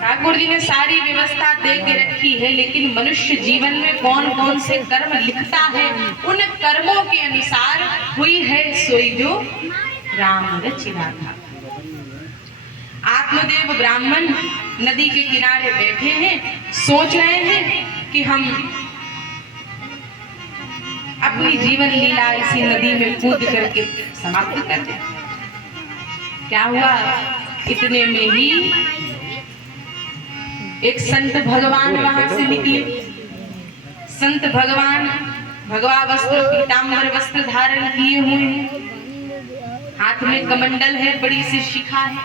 ठाकुर जी ने सारी व्यवस्था दे के रखी है, लेकिन मनुष्य जीवन में कौन कौन से कर्म लिखता है, उन कर्मों के अनुसार हुई है सोई जो राम रचिरा था। आत्मदेव ब्राह्मण नदी के किनारे बैठे हैं, सोच रहे हैं कि हम अपनी जीवन लीला इसी नदी में कूद करके समाप्त कर दें। क्या हुआ, इतने में ही एक संत भगवान वहां से निकले। संत भगवान भगवा वस्त्र, पीतांबर वस्त्र धारण किए हुए हैं, हाथ में कमंडल है, बड़ी सी शिखा है,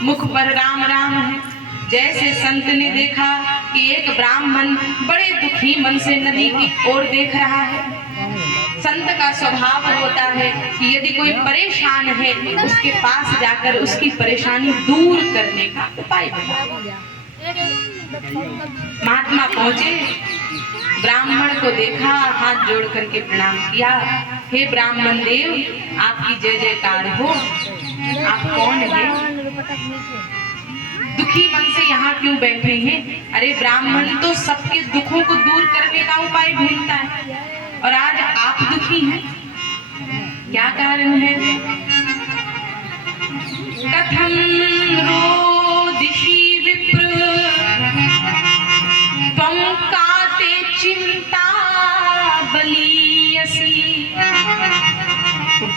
मुख पर राम राम है। जैसे संत ने देखा कि एक ब्राह्मण बड़े दुखी मन से नदी की ओर देख रहा है, संत का स्वभाव होता है कि यदि कोई परेशान है उसके पास जाकर उसकी परेशानी दूर करने का उपाय बताए। महात्मा पहुंचे, ब्राह्मण को देखा, हाथ जोड़ करके प्रणाम किया। हे ब्राह्मण देव, आपकी जय जयकार हो। आप कौन हैं? दुखी मन से यहाँ क्यों बैठे हैं? अरे ब्राह्मण तो सबके दुखों को दूर करने का उपाय ढूंढता है, और आज आप दुखी हैं, क्या कारण है? कथम रोदिषि विप्र त्वं काते चिंता बलीयसी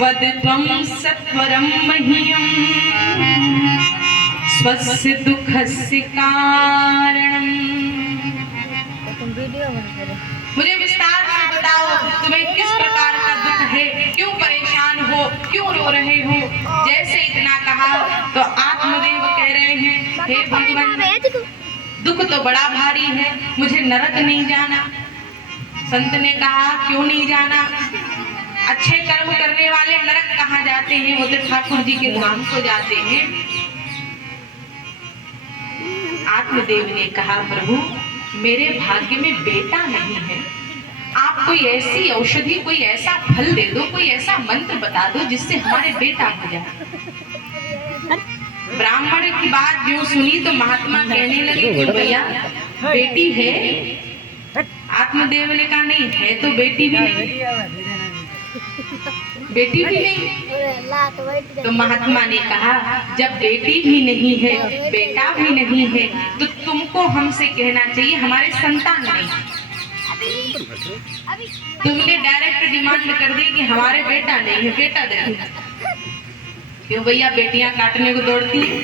वद त्वं सत्वरं मह्यं स्वस्य दुःखस्य कारणम्। मुझे विस्तार से बताओ, तुम्हें किस प्रकार का दुख है, क्यों परेशान हो, क्यों रो रहे हो? जैसे इतना कहा तो आत्मदेव कह रहे हैं, हे भगवान, दुख तो बड़ा भारी है, मुझे नरक नहीं जाना। संत ने कहा, क्यों नहीं जाना? अच्छे कर्म करने वाले नरक कहाँ जाते हैं? वो तो ठाकुर जी के धाम को जाते हैं। आत्मदेव ने कहा, प्रभु मेरे भाग्य में बेटा नहीं है, आप कोई ऐसी औषधि, कोई ऐसा फल दे दो, कोई ऐसा मंत्र बता दो जिससे हमारे बेटा हो जाए। ब्राह्मण की बात जो सुनी तो महात्मा कहने लगे कि भैया बेटी है? आत्मदेव ने कहा, नहीं है तो बेटी भी नहीं, बेटी भी नहीं। तो महात्मा ने कहा, जब बेटी भी नहीं है, बेटा भी नहीं है, तो तुमको हमसे कहना चाहिए हमारे संतान नहीं। तुमने डायरेक्ट डिमांड कर दी कि हमारे बेटा नहीं है, बेटा दे। क्यों भैया बेटियां काटने को दौड़ती है?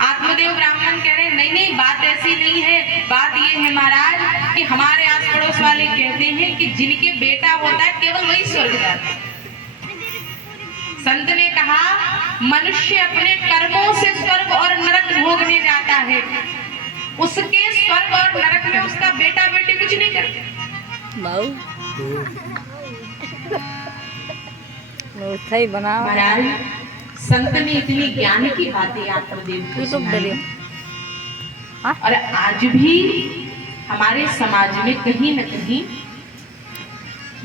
आत्मदेव ब्राह्मण कह रहे, नहीं नहीं, बात ऐसी नहीं है। बात ये है महाराज कि हमारे आस पड़ोस वाले कहते हैं कि जिनके बेटा होता है केवल वही स्वर्ग जाता है। संत ने कहा, मनुष्य अपने कर्मों से स्वर्ग और नरक भोगने जाता है, उसके स्वर्ग और नरक में उसका बेटा बेटी कुछ नहीं करते। महाराज संत ने इतनी ज्ञान की बातें आत्मदेव को सुनाई, और आज भी हमारे समाज में कहीं न कहीं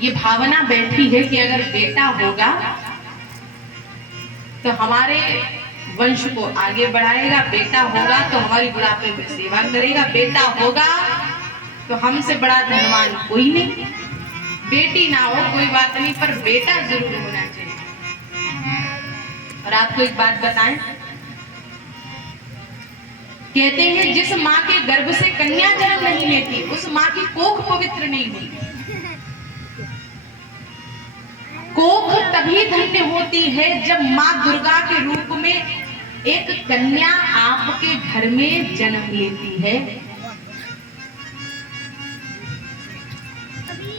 ये भावना बैठी है कि अगर बेटा होगा तो हमारे वंश को आगे बढ़ाएगा, बेटा होगा तो हमारी बुढ़ापे में सेवा करेगा, बेटा होगा तो हमसे बड़ा धनवान कोई नहीं। बेटी ना हो कोई बात नहीं, पर बेटा जरूर होना चाहिए। और आपको एक बात बताएं, कहते हैं जिस माँ के गर्भ से कन्या जन्म नहीं लेती उस माँ की कोख पवित्र नहीं हुई। कोख तभी धन्य होती है जब माँ दुर्गा के रूप में एक कन्या आपके घर में जन्म लेती है।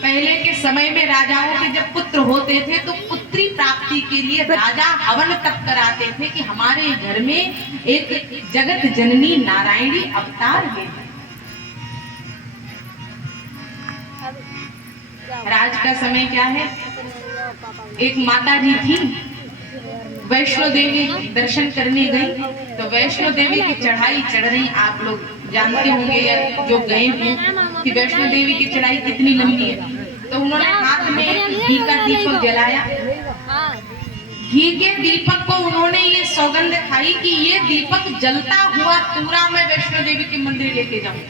पहले के समय में राजाओं के जब पुत्र होते थे तो पुत्री प्राप्ति के लिए राजा हवन तप कराते थे कि हमारे घर में एक जगत जननी नारायणी अवतार है। राज का समय क्या है? एक माता जी थी, वैष्णो देवी दर्शन करने गई, तो वैष्णो देवी की चढ़ाई चढ़ रही, आप लोग जानते होंगे या जो गए हैं कि वैष्णो देवी की चढ़ाई कितनी लंबी है। तो उन्होंने हाथ में घी का दीपक जलाया, घी के दीपक को उन्होंने ये सौगंध खाई कि ये दीपक जलता हुआ पूरा मैं वैष्णो देवी के मंदिर लेके जाऊं।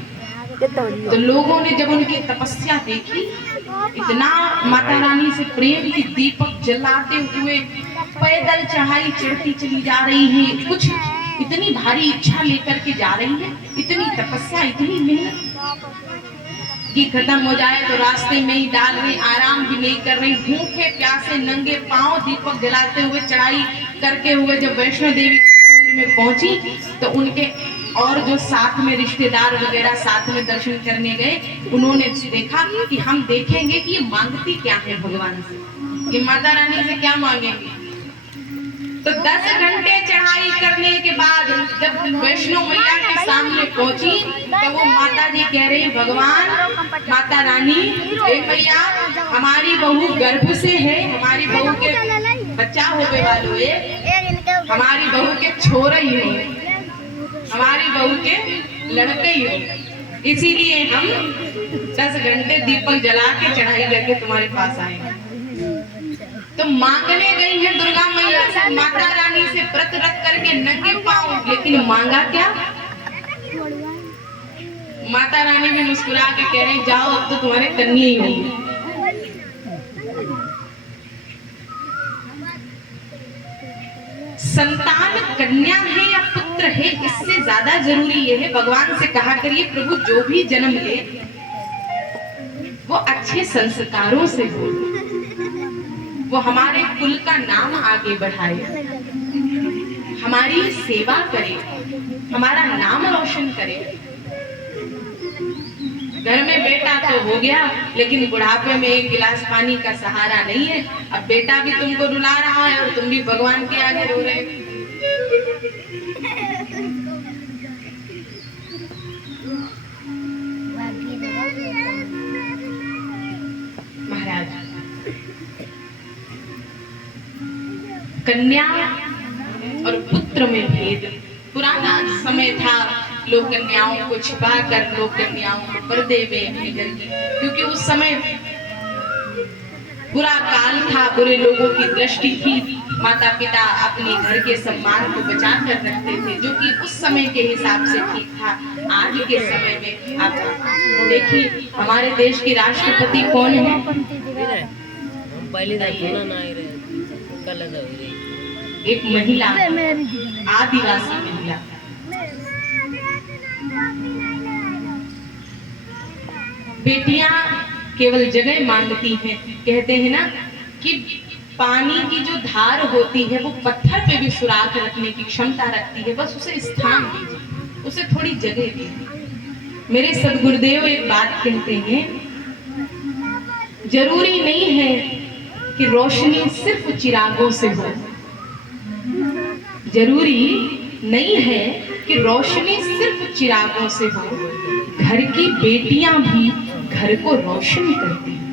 तो लोगों ने जब उनकी तपस्या देखी, इतना माता रानी से प्रेम की दीपक जलाते हुए पैदल चढ़ाई चढ़ती चली जा रही है, कुछ इतनी भारी इच्छा लेकर के जा रही है, इतनी तपस्या, इतनी मेहनत कि खत्म हो जाए तो रास्ते में ही डाल रही, आराम भी नहीं कर रही, भूखे प्यासे नंगे पांव दीपक जलाते हुए चढ़ाई करके हुए जब वैष्णो देवी मंदिर में पहुंची तो उनके और जो साथ में रिश्तेदार वगैरह साथ में दर्शन करने गए, उन्होंने देखा कि हम देखेंगे कि ये मांगती क्या है भगवान से, ये माता रानी से क्या मांगेंगे। तो 10 घंटे चढ़ाई करने के बाद जब वैष्णो मैया के सामने पहुंची तो वो माता जी कह रही, भगवान माता रानी, ए मैया हमारी बहू गर्भ से है, हमारी बहू के बच्चा होने वालों है, हमारी बहू के छोरा ही हो, हमारी बहू के लड़के ही हो, इसीलिए हम 10 घंटे दीपक जला के चढ़ाई करके तुम्हारे पास आए। तो मांगने गई है दुर्गा मैया से, माता रानी से व्रत रख करके नंगे पांव, लेकिन मांगा क्या? माता रानी भी मुस्कुरा के कह रही, जाओ अब तो तुम्हारे कन्या ही होंगे। संतान कन्या है या पुत्र है, इससे ज्यादा जरूरी ये है, भगवान से कहा करिए प्रभु जो भी जन्म ले वो अच्छे संस्कारों से हो, वो हमारे कुल का नाम आगे बढ़ाए, हमारी सेवा करे, हमारा नाम रोशन करे। घर में बेटा तो हो गया, लेकिन बुढ़ापे में एक गिलास पानी का सहारा नहीं है। अब बेटा भी तुमको रुला रहा है और तुम भी भगवान के आगे रो रहे हो। महाराज, कन्या और पुत्र में भेद, पुराना समय था, लोग कन्याओं को छिपाकर, लोग कन्याओं को पर्दे में अपने घर की, क्योंकि उस समय बुरा काल था, बुरे लोगों की दृष्टि थी, माता पिता अपने घर के सम्मान को बचा कर रखते थे, जो कि उस समय के हिसाब से ठीक था। आज के समय में आप देखिए हमारे देश की राष्ट्रपति कौन है? एक महिला, आदिवासी महिला। बेटियां केवल जगह मांगती हैं, कहते हैं ना कि पानी की जो धार होती है वो पत्थर पे भी सुराख रखने की क्षमता रखती है, बस उसे स्थान दीजिए, उसे थोड़ी जगह दीजिए। मेरे सदगुरुदेव एक बात कहते हैं, जरूरी नहीं है कि रोशनी सिर्फ चिरागों से हो, जरूरी नहीं है कि रोशनी सिर्फ चिरागों से हो, घर की बेटियां भी घर को रोशन करती हैं।